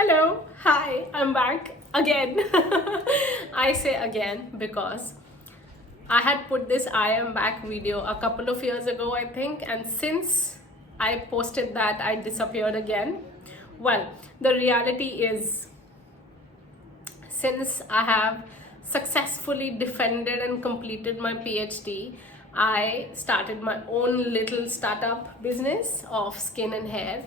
Hello, hi, I'm back again. I say again because I had put this I am back video a couple of years ago, I think, and since I posted that, I disappeared again. Well, the reality is, since I have successfully defended and completed my PhD, I started my own little startup business of skin and hair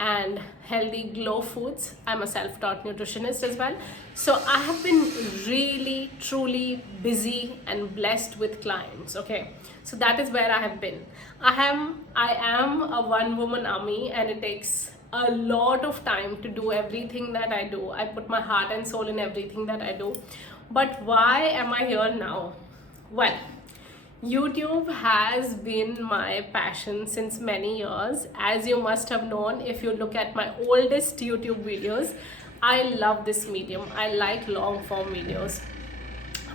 and healthy glow foods. I'm a self-taught nutritionist as well. So I have been really, truly busy and blessed with clients. Okay. So that is where I have been. I am a one-woman army, and it takes a lot of time to do everything that I do. I put my heart and soul in everything that I do. But why am I here now? Well, YouTube has been my passion since many years. As you must have known, if you look at my oldest YouTube videos, I love this medium. I like long form videos.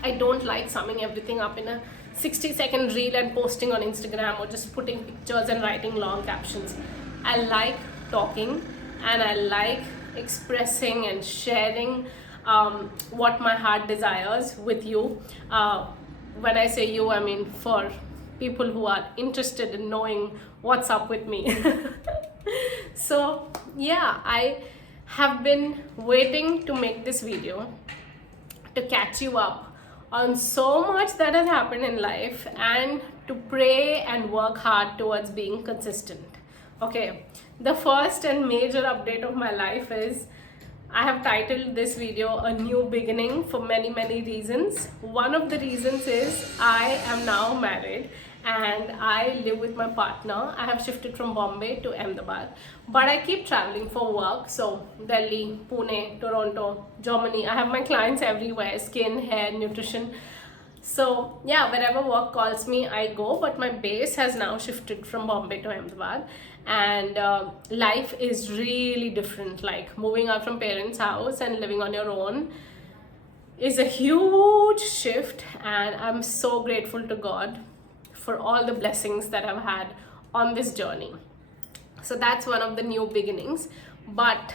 I don't like summing everything up in a 60-second reel and posting on Instagram, or just putting pictures and writing long captions. I like talking, and I like expressing and sharing what my heart desires with you. When I say you, I mean for people who are interested in knowing what's up with me. So yeah, I have been waiting to make this video to catch you up on so much that has happened in life, and to pray and work hard towards being consistent. Okay, the first and major update of my life is I have titled this video A New Beginning for many reasons. One of the reasons is I am now married and I live with my partner. I have shifted from Bombay to Ahmedabad, but I keep traveling for work. So Delhi, Pune, Toronto, Germany. I have my clients everywhere: skin, hair, nutrition. So yeah, wherever work calls me, I go, but my base has now shifted from Bombay to Ahmedabad, and life is really different. Like moving out from parents' house and living on your own is a huge shift, and I'm so grateful to God for all the blessings that I've had on this journey. So that's one of the new beginnings. But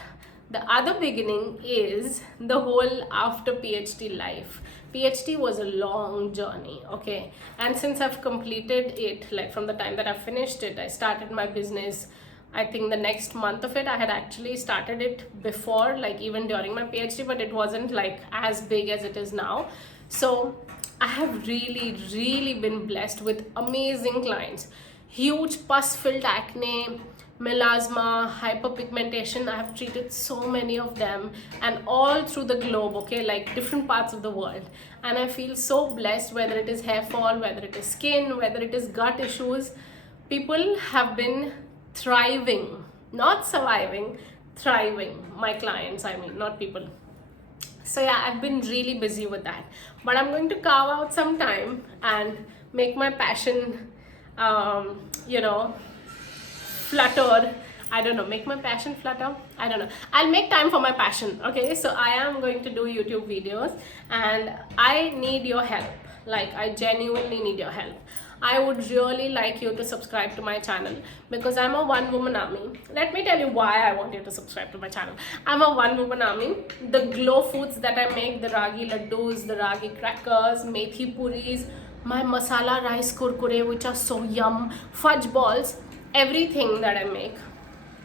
the other beginning is the whole after PhD life. PhD was a long journey, okay? And since I've completed it, like from the time that I finished it, I started my business. I think the next month of it, I had actually started it before, like even during my PhD, but it wasn't like as big as it is now. So I have really been blessed with amazing clients. Huge pus-filled acne, melasma, hyperpigmentation. I have treated so many of them, and all through the globe, okay, like different parts of the world. And I feel so blessed, whether it is hair fall, whether it is skin, whether it is gut issues. People have been thriving, not surviving, thriving. My clients, I mean, not people. So yeah, I've been really busy with that, but I'm going to carve out some time and make my passion flutter. I don't know, make my passion flutter. I don't know. I'll make time for my passion. Okay, so I am going to do YouTube videos, and I need your help. Like, I genuinely need your help. I would really like you to subscribe to my channel, because I'm a one-woman army. Let me tell you why I want you to subscribe to my channel. I'm a one-woman army. The glow foods that I make, the ragi laddus, the ragi crackers, methi puris, my masala rice kurkure, which are so yum, fudge balls, everything that I make,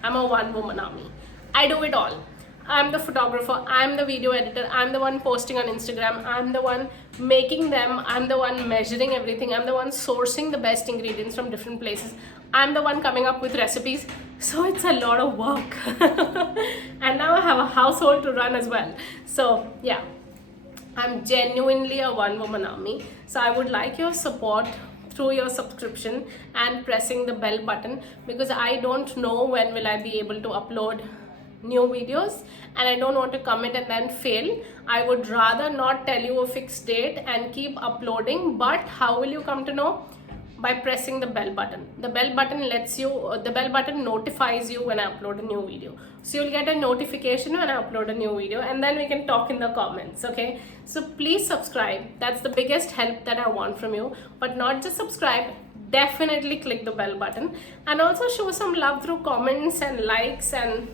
I'm a one-woman army. I do it all. I'm the photographer, I'm the video editor, I'm the one posting on Instagram, I'm the one making them, I'm the one measuring everything, I'm the one sourcing the best ingredients from different places, I'm the one coming up with recipes. So it's a lot of work. And now I have a household to run as well. So yeah, I'm genuinely a one-woman army. So I would like your support through your subscription and pressing the bell button, because I don't know when will I be able to upload new videos, and I don't want to commit and then fail. I would rather not tell you a fixed date and keep uploading. But how will you come to know? By pressing the bell button. The bell button notifies you when I upload a new video. So you'll get a notification when I upload a new video, and then we can talk in the comments, okay? So please subscribe. That's the biggest help that I want from you. But not just subscribe, definitely click the bell button, and also show some love through comments and likes and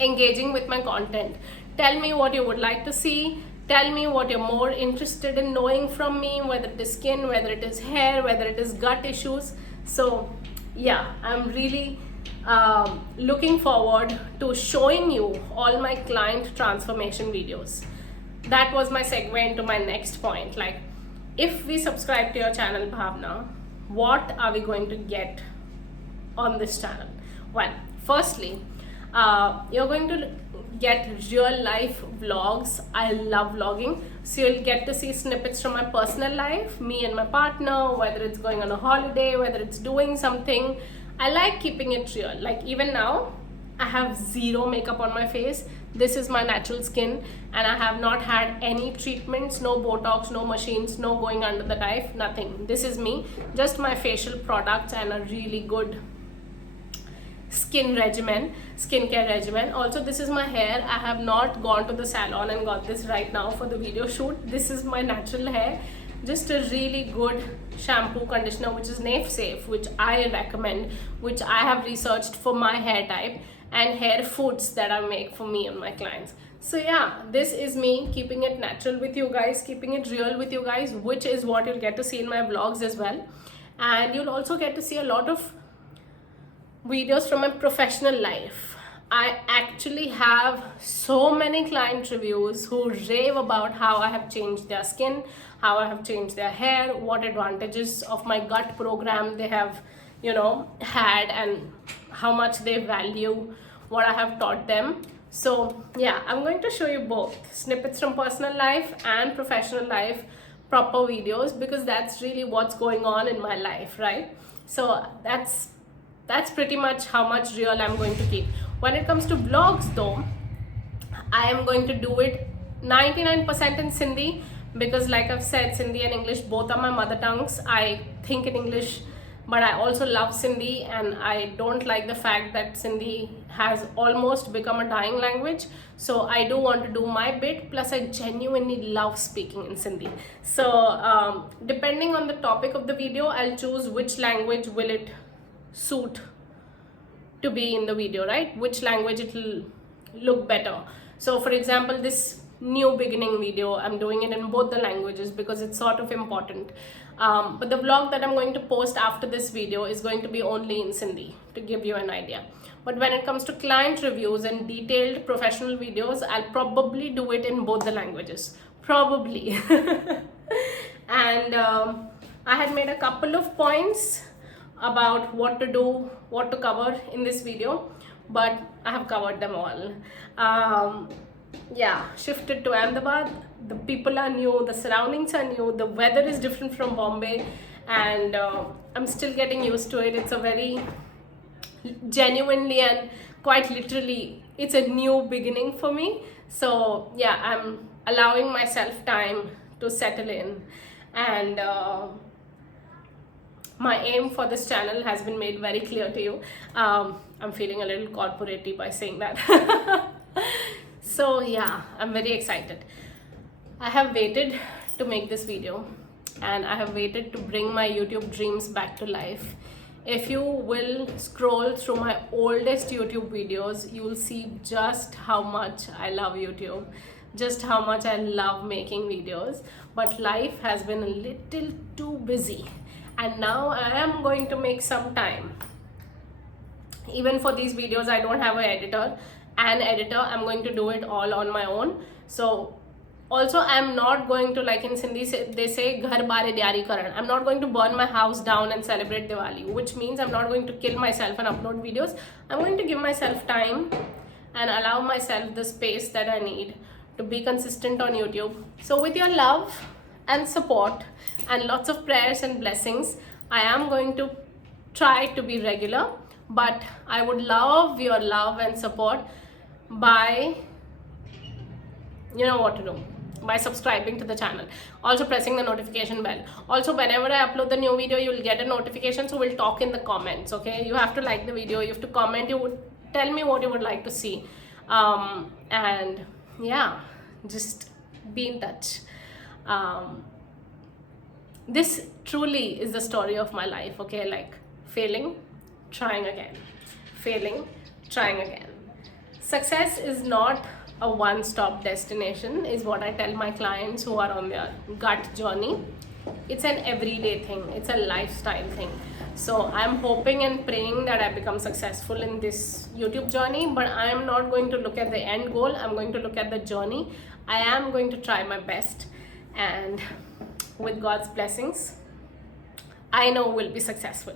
engaging with my content. Tell me what you would like to see. Tell me what you're more interested in knowing from me, whether it is skin, whether it is hair, whether it is gut issues. So yeah, I'm really looking forward to showing you all my client transformation videos. That was my segue into my next point. Like, if we subscribe to your channel, Bhavna, what are we going to get on this channel? Well, firstly, you're going to get real life vlogs. I love vlogging, so you'll get to see snippets from my personal life, me and my partner, whether it's going on a holiday, whether it's doing something. I like keeping it real. Like, even now, I have zero makeup on my face. This is my natural skin, and I have not had any treatments, no Botox, no machines, no going under the knife, nothing. This is me, just my facial products and a really good skincare regimen. Also, this is my hair. I have not gone to the salon and got this right now for the video shoot. This is my natural hair. Just a really good shampoo, conditioner, which is Nafe Safe, which I recommend, which I have researched for my hair type, and hair foods that I make for me and my clients. So yeah, this is me keeping it natural with you guys, keeping it real with you guys, which is what you'll get to see in my vlogs as well. And you'll also get to see a lot of videos from my professional life. I actually have so many client reviews who rave about how I have changed their skin, how I have changed their hair, what advantages of my gut program they have, had, and how much they value what I have taught them. So yeah, I'm going to show you both snippets from personal life and professional life, proper videos, because that's really what's going on in my life, right? So that's pretty much how much real I'm going to keep. When it comes to vlogs though, I am going to do it 99% in Sindhi, because like I've said, Sindhi and English both are my mother tongues. I think in English, but I also love Sindhi, and I don't like the fact that Sindhi has almost become a dying language. So I do want to do my bit, plus I genuinely love speaking in Sindhi. So depending on the topic of the video, I'll choose which language will it suit to be in the video, right? Which language it will look better. So for example, this new beginning video, I'm doing it in both the languages because it's sort of important. But the vlog that I'm going to post after this video is going to be only in Sindhi, to give you an idea. But when it comes to client reviews and detailed professional videos, I'll probably do it in both the languages, probably. And I had made a couple of points about what to do, what to cover in this video, but I have covered them all. Yeah, shifted to Ahmedabad. The people are new, the surroundings are new, the weather is different from Bombay, and I'm still getting used to it. It's a very genuinely and quite literally, it's a new beginning for me. So yeah, I'm allowing myself time to settle in, and my aim for this channel has been made very clear to you. I'm feeling a little corporate-y by saying that. So yeah, I'm very excited. I have waited to make this video, and I have waited to bring my YouTube dreams back to life. If you will scroll through my oldest YouTube videos, you will see just how much I love YouTube, just how much I love making videos. But life has been a little too busy, and now I am going to make some time. Even for these videos, I don't have an editor. I'm going to do it all on my own. So also, I'm not going to, like in Sindhi they say ghar bare diyari karan. I'm not going to burn my house down and celebrate Diwali, which means I'm not going to kill myself and upload videos. I'm going to give myself time and allow myself the space that I need to be consistent on YouTube. So with your love and support and lots of prayers and blessings, I am going to try to be regular, but I would love your love and support by, you know what to do, by subscribing to the channel, also pressing the notification bell. Also, whenever I upload the new video, you will get a notification. So we'll talk in the comments, okay? You have to like the video, you have to comment, you would tell me what you would like to see, and yeah, just be in touch. This truly is the story of my life, okay? Like failing, trying again, failing, trying again. success is not a one-stop destination, is what I tell my clients who are on their gut journey. It's an everyday thing, it's a lifestyle thing. So I'm hoping and praying that I become successful in this YouTube journey, but I am not going to look at the end goal. I'm going to look at the journey. I am going to try my best, and with God's blessings, I know we'll be successful.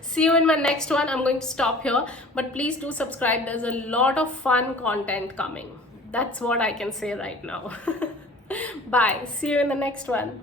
See you in my next one. I'm going to stop here, but please do subscribe. There's a lot of fun content coming. That's what I can say right now. Bye. See you in the next one.